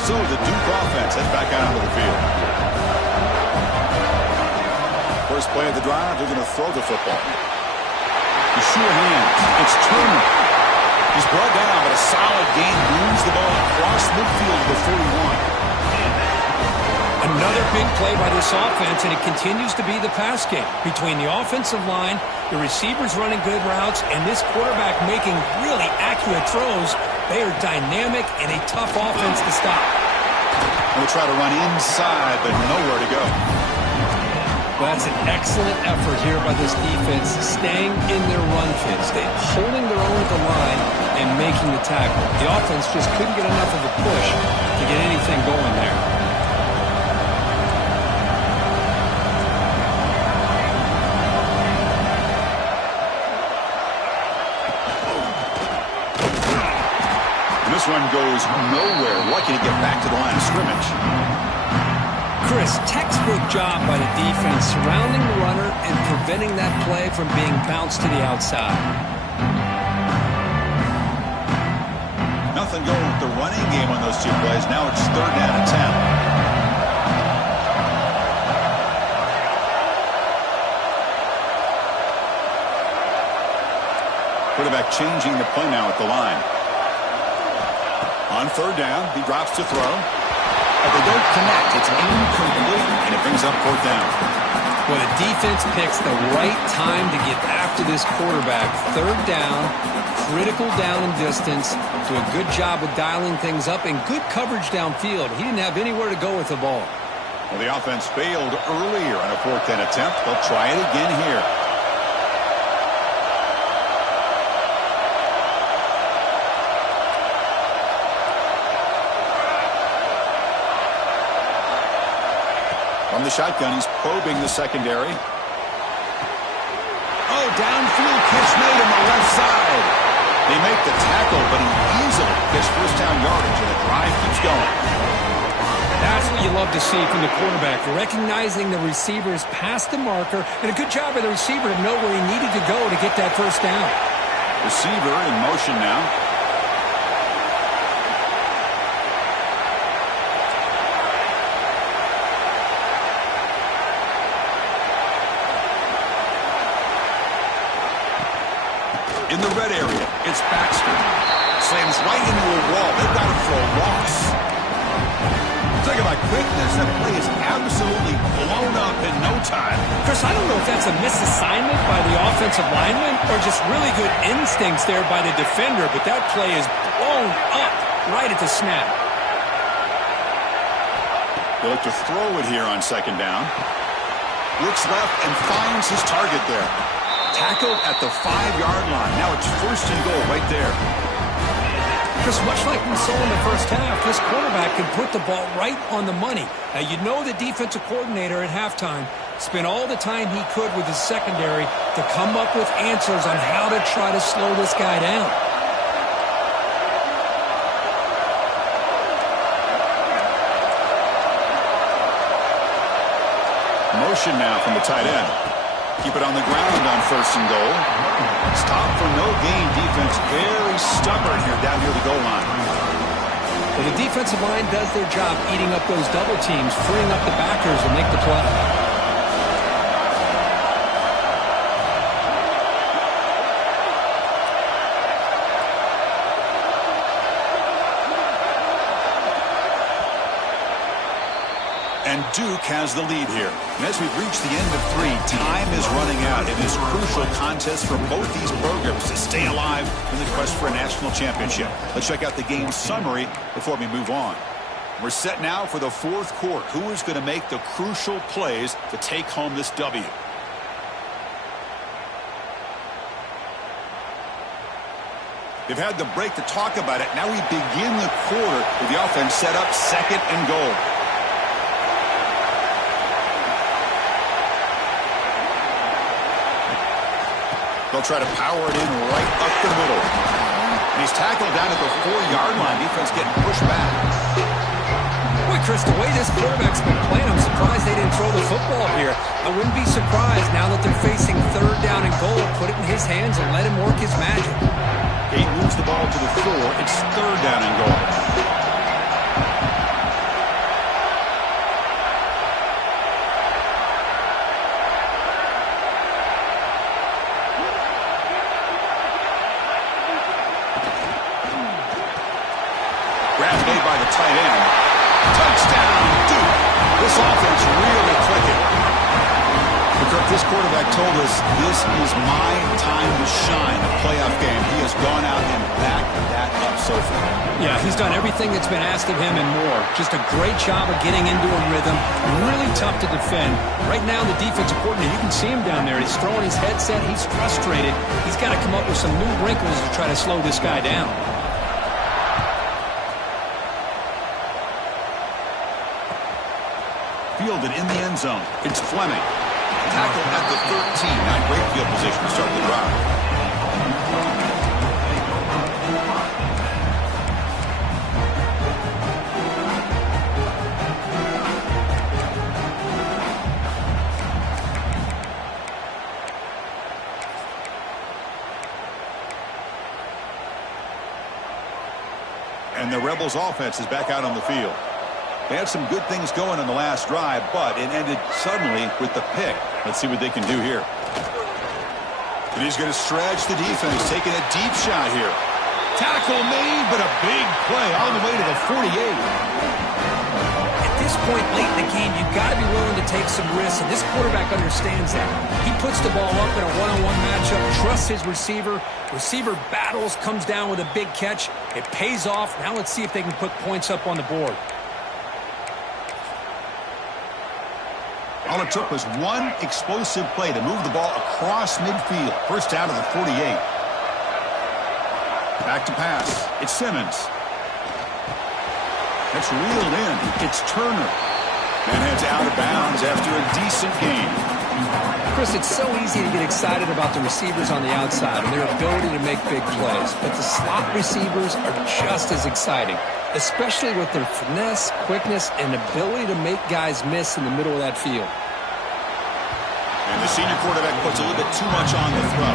So the Duke offense heads back out onto the field. First play of the drive, they're going to throw the football. The sure hands. It's Turner. He's brought down, but a solid gain moves the ball across midfield to the 41. Another big play by this offense, and it continues to be the pass game. Between the offensive line, the receivers running good routes, and this quarterback making really accurate throws, they are dynamic and a tough offense to stop. We'll try to run inside, but nowhere to go. Well, that's an excellent effort here by this defense, staying in their run fits, holding their own at the line and making the tackle. The offense just couldn't get enough of a push to get anything going there. This one goes nowhere. Lucky to get back to the line of scrimmage. Chris, textbook job by the defense surrounding the runner and preventing that play from being bounced to the outside. Nothing going with the running game on those two plays. Now it's 3rd down and 10. Quarterback changing the play now at the line. On 3rd down, he drops to throw. But they don't connect. It's incomplete, and it brings up 4th down. Well, the defense picks the right time to get after this quarterback. 3rd down, critical down and distance. Do a good job of dialing things up and good coverage downfield. He didn't have anywhere to go with the ball. Well, the offense failed earlier on a 4th down attempt. They'll try it again here. From the shotgun, he's probing the secondary. Oh, downfield catch made on the left side. They make the tackle, but he easily gets 1st down yardage, and the drive keeps going. That's what you love to see from the quarterback, recognizing the receivers past the marker, and a good job by the receiver to know where he needed to go to get that 1st down. Receiver in motion now. In the red area, it's Baxter. Slams right into a wall. They've got him for a loss. Talk about quickness. That play is absolutely blown up in no time. Chris, I don't know if that's a misassignment by the offensive lineman or just really good instincts there by the defender, but that play is blown up right at the snap. They look to throw it here on 2nd down. Looks left and finds his target there. Tackled at the 5-yard line. Now it's 1st and goal right there. Chris, much like we saw in the first half, this quarterback can put the ball right on the money. Now, you know the defensive coordinator at halftime spent all the time he could with his secondary to come up with answers on how to try to slow this guy down. Motion now from the tight end. Keep it on the ground on 1st and goal. Stop for no gain. Defense very stubborn here down near the goal line. Well, the defensive line does their job eating up those double teams, freeing up the backers to make the play. And Duke has the lead here. And as we've reached the end of 3, time is running out in this crucial contest for both these programs to stay alive in the quest for a national championship. Let's check out the game summary before we move on. We're set now for the 4th quarter. Who is going to make the crucial plays to take home this W? They've had the break to talk about it. Now we begin the quarter with the offense set up 2nd and goal. They'll try to power it in right up the middle. And he's tackled down at the 4-yard line. Defense getting pushed back. Boy, Chris, the way this quarterback's been playing, I'm surprised they didn't throw the football here. I wouldn't be surprised now that they're facing 3rd down and goal. Put it in his hands and let him work his magic. He moves the ball to the 4. It's 3rd down and goal. Grab made by the tight end. Touchdown, Duke. This offense really clicking. This quarterback told us this is my time to shine, a playoff game. He has gone out and backed that up so far. Yeah, he's done everything that's been asked of him and more. Just a great job of getting into a rhythm. Really tough to defend. Right now, the defensive coordinator, you can see him down there. He's throwing his headset. He's frustrated. He's got to come up with some new wrinkles to try to slow this guy down. Fielded in the end zone. It's Fleming. Tackled at the 13. Not great field position to start the drive. And the Rebels offense is back out on the field. They had some good things going on the last drive, but it ended suddenly with the pick. Let's see what they can do here. And he's going to stretch the defense, taking a deep shot here. Tackle made, but a big play all the way to the 48. At this point late in the game, you've got to be willing to take some risks, and this quarterback understands that. He puts the ball up in a one-on-one matchup, trusts his receiver. Receiver battles, comes down with a big catch. It pays off. Now let's see if they can put points up on the board. All it took was one explosive play to move the ball across midfield. First down to the 48. Back to pass. It's Simmons. That's reeled in. It's Turner. And heads out of bounds after a decent game. Chris, it's so easy to get excited about the receivers on the outside and their ability to make big plays. But the slot receivers are just as exciting, especially with their finesse, quickness, and ability to make guys miss in the middle of that field. And the senior quarterback puts a little bit too much on the throw.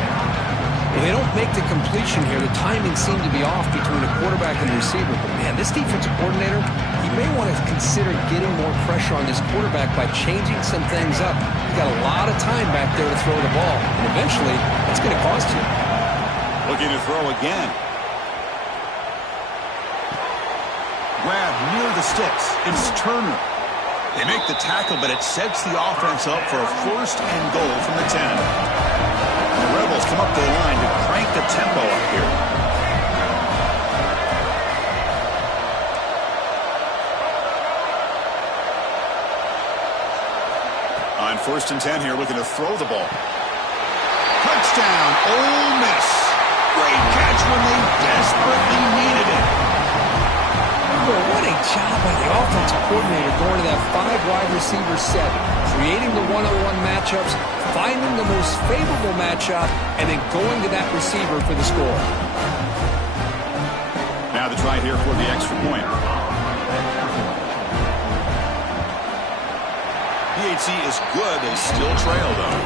Well, they don't make the completion here. The timing seemed to be off between the quarterback and the receiver. But, man, this defensive coordinator, he may want to consider getting more pressure on this quarterback by changing some things up. He's got a lot of time back there to throw the ball. And eventually, that's going to cost you. Looking to throw again. Grab near the sticks. It's Turner. They make the tackle, but it sets the offense up for a first and goal from the 10. And the Rebels come up to the line to crank the tempo up here. On 1st and 10 here, looking to throw the ball. Touchdown, Ole Miss. Great catch when they desperately needed it. What a job by the offensive coordinator going to that 5-wide receiver set, creating the one-on-one matchups, finding the most favorable matchup, and then going to that receiver for the score. Now the try here for the extra point. PHC is good. They still trail, though.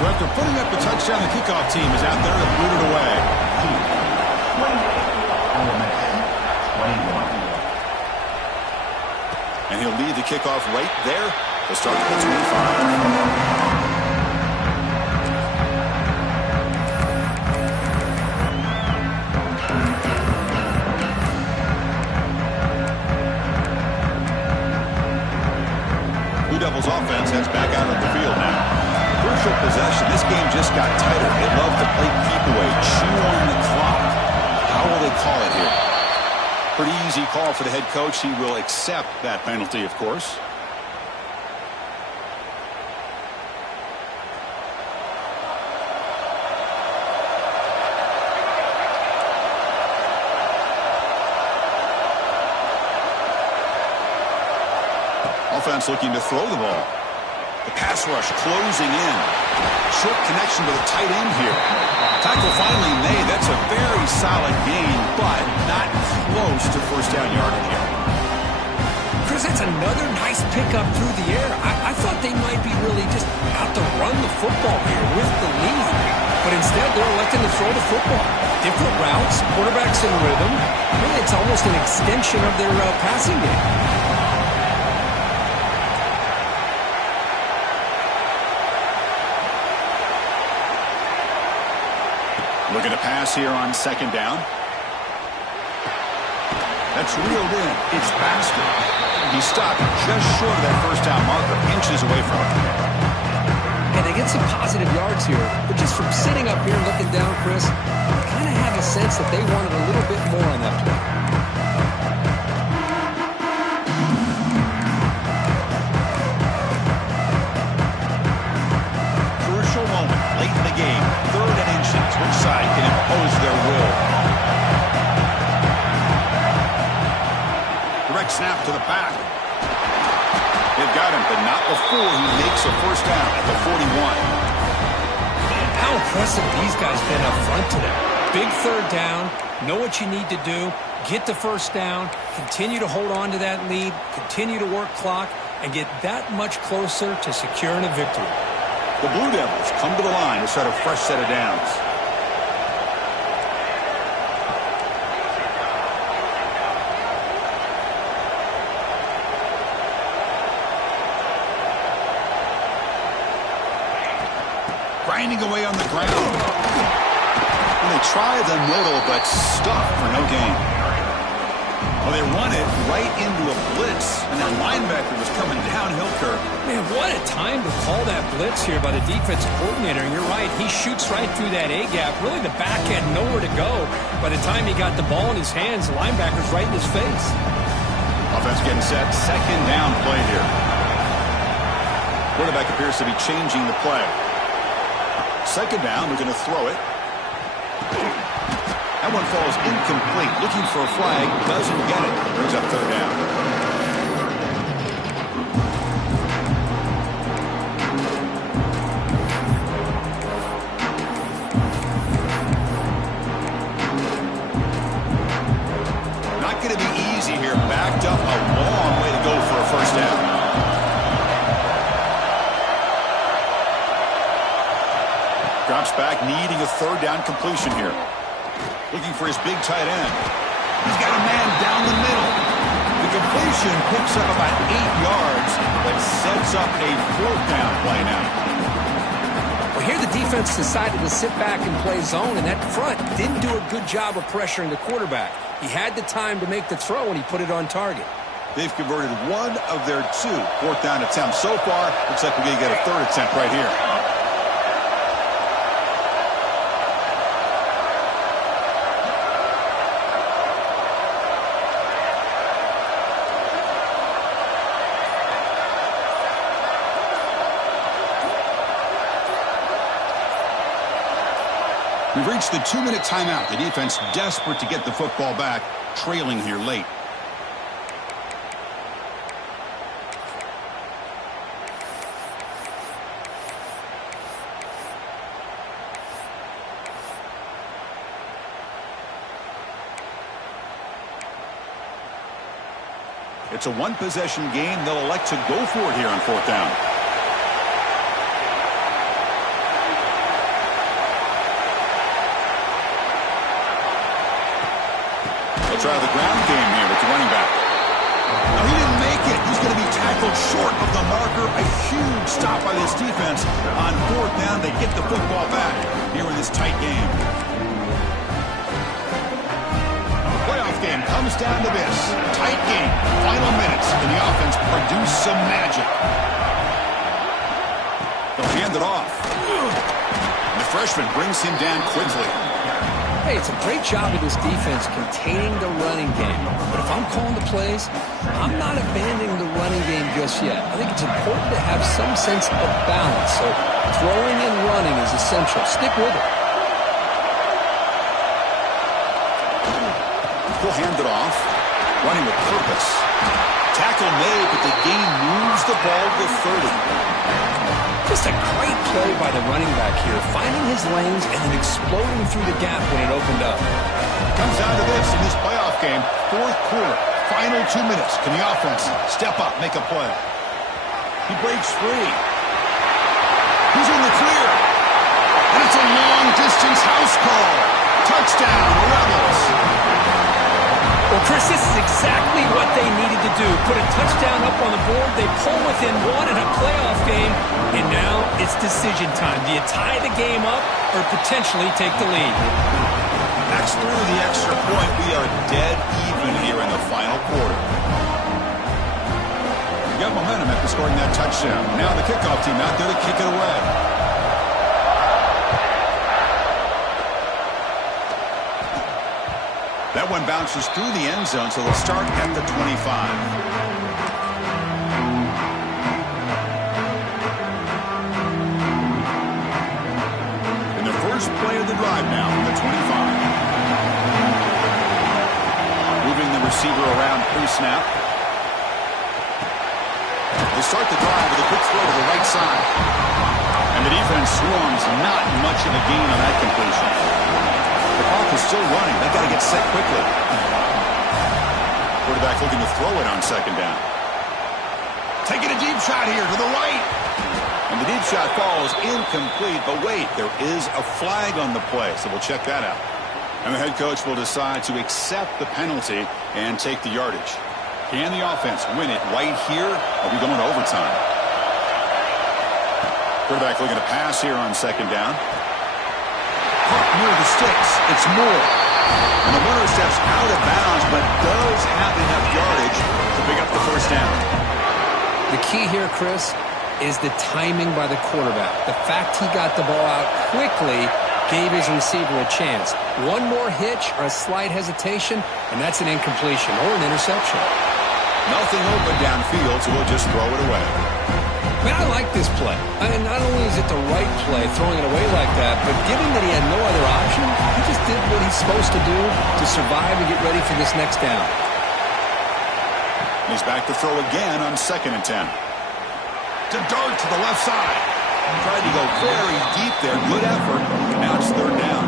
So after putting up the touchdown, the kickoff team is out there to boot it away. And he'll lead the kickoff right there to start the 25. Blue Devils offense heads back out on the field now. Crucial possession. This game just got tighter. They love to play keep away, chew on the clock. How will they call it here? Pretty easy call for the head coach. He will accept that penalty, of course. Offense looking to throw the ball. The pass rush closing in. Short connection to the tight end here. Tackle finally made. That's a very solid gain, but not close to first down yardage here. Chris, that's another nice pickup through the air. I thought they might be really just out to run the football here with the lead. But instead, they're electing to throw the football. Different routes, quarterbacks in rhythm. Really, it's almost an extension of their passing game. Looking to pass here on second down. That's reeled in. It's Baxter. He's stopped just short of that first down marker, inches away from it. And they get some positive yards here, but just from sitting up here looking down, Chris, I kind of have a sense that they wanted a little bit more on that play. Crucial moment late in the game. Third and inches. Which side can impose their will? Direct snap to the back. They've got him, but not before he makes a first down at the 41. How impressive these guys been up front today. Big third down. Know what you need to do. Get the first down. Continue to hold on to that lead. Continue to work clock and get that much closer to securing a victory. The Blue Devils come to the line to start a fresh set of downs. Grinding away on the ground. And they try the middle, but stuck for no gain. Well, they run it right into a blitz, and that linebacker was coming downhill curve. Man, what a time to call that blitz here by the defensive coordinator. And you're right, he shoots right through that A-gap. Really, the back had nowhere to go. By the time he got the ball in his hands, the linebacker's right in his face. Offense getting set. Second down play here. Quarterback appears to be changing the play. Second down, they're going to throw it. That one falls incomplete. Looking for a flag, doesn't get it. Brings up third down. Not going to be easy here. Backed up, a long way to go for a first down. Drops back, needing a third down completion here. Looking for his big tight end. He's got a man down the middle. The completion picks up about 8 yards, but sets up a fourth down play now. Well, here the defense decided to sit back and play zone, and that front didn't do a good job of pressuring the quarterback. He had the time to make the throw, and he put it on target. They've converted one of their 2 fourth down attempts so far. Looks like we're going to get a third attempt right here. We've reached the 2-minute timeout. The defense desperate to get the football back, trailing here late. It's a one-possession game. They'll elect to go for it here on fourth down. Try the ground game here with the running back. No, he didn't make it. He's going to be tackled short of the marker. A huge stop by this defense. On fourth down, they get the football back here in this tight game. The playoff game comes down to this. Tight game. Final minutes. Can the offense produce some magic? Hand it off. And the freshman brings him down quickly. Hey, it's a great job of this defense containing the running game. But if I'm calling the plays, I'm not abandoning the running game just yet. I think it's important to have some sense of balance. So throwing and running is essential. Stick with it. He'll hand it off. Running with purpose. Tackle made, but the gain moves the ball to 30. Just a great play by the running back here, finding his lanes and then exploding through the gap when it opened up. Comes down to this in this playoff game. Fourth quarter, final 2 minutes. Can the offense step up, make a play? He breaks free. He's in the clear. And it's a long-distance house call. Touchdown, Rebels. Well, Chris, this is exactly what they needed to do. Put a touchdown up on the board. They pull within one in a playoff game. And now it's decision time. Do you tie the game up or potentially take the lead? That's through the extra point. We are dead even here in the final quarter. You got momentum after scoring that touchdown. Now the kickoff team out there to kick it away. That one bounces through the end zone, so they'll start at the 25. In the first play of the drive now from the 25. Moving the receiver around pre-snap. They start the drive with a quick throw to the right side. And the defense swarms not much of a gain on that completion. The clock is still running. They've got to get set quickly. Quarterback looking to throw it on second down. Taking a deep shot here to the right. And the deep shot falls incomplete. But wait, there is a flag on the play, so we'll check that out. And the head coach will decide to accept the penalty and take the yardage. Can the offense win it right here? Are we going to overtime? Quarterback looking to pass here on second down. Caught near the sticks. It's Moore. And the runner steps out of bounds, but does have enough yardage to pick up the first down. The key here, Chris, is the timing by the quarterback. The fact he got the ball out quickly gave his receiver a chance. One more hitch or a slight hesitation, and that's an incompletion or an interception. Nothing open downfield, so we'll just throw it away. Man, I like this play. And not only is it the right play, throwing it away like that, but given that he had no other option, he just did what he's supposed to do to survive and get ready for this next down. He's back to throw again on 2nd and 10. To dart to the left side. Tried to go very deep there. Good effort. Now it's 3rd down.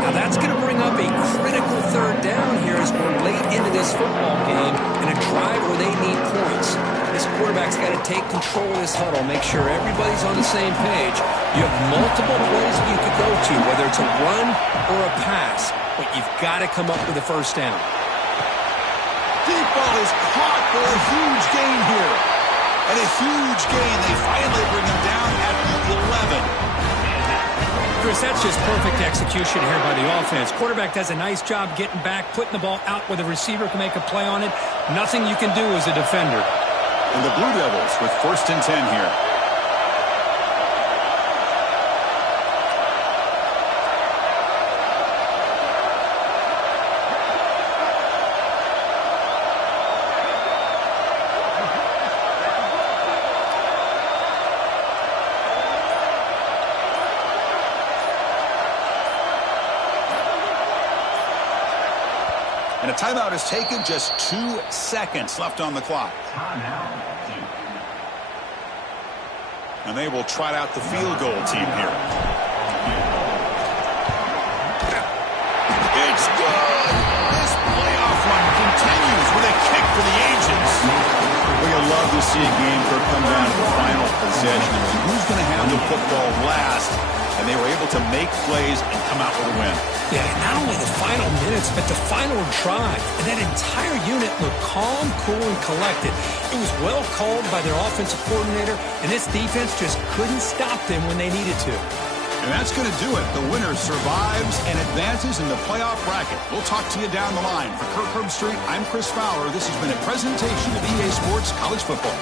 Now that's going to bring up a critical 3rd down here as we're late into this football game in a drive where they need points. This quarterback's got to take control of this huddle, make sure everybody's on the same page. You have multiple plays that you could go to, whether it's a run or a pass, but you've got to come up with a first down. Deep ball is caught for a huge gain here. And a huge gain. They finally bring him down at the 11. Chris, that's just perfect execution here by the offense. Quarterback does a nice job getting back, putting the ball out where the receiver can make a play on it. Nothing you can do as a defender. And the Blue Devils with 1st and 10 here. And a timeout is taken, just 2 seconds left on the clock. And they will trot out the field goal team here. It's good! This playoff run continues with a kick for the ages. We'd love to see a game come down to the final possession. I mean, who's going to have the football last? And they were able to make plays and come out with a win. Yeah, not only the final minutes, but the final drive. And that entire unit looked calm, cool, and collected. It was well called by their offensive coordinator, and this defense just couldn't stop them when they needed to. And that's going to do it. The winner survives and advances in the playoff bracket. We'll talk to you down the line. For Kirk Herbstreit, I'm Chris Fowler. This has been a presentation of EA Sports College Football.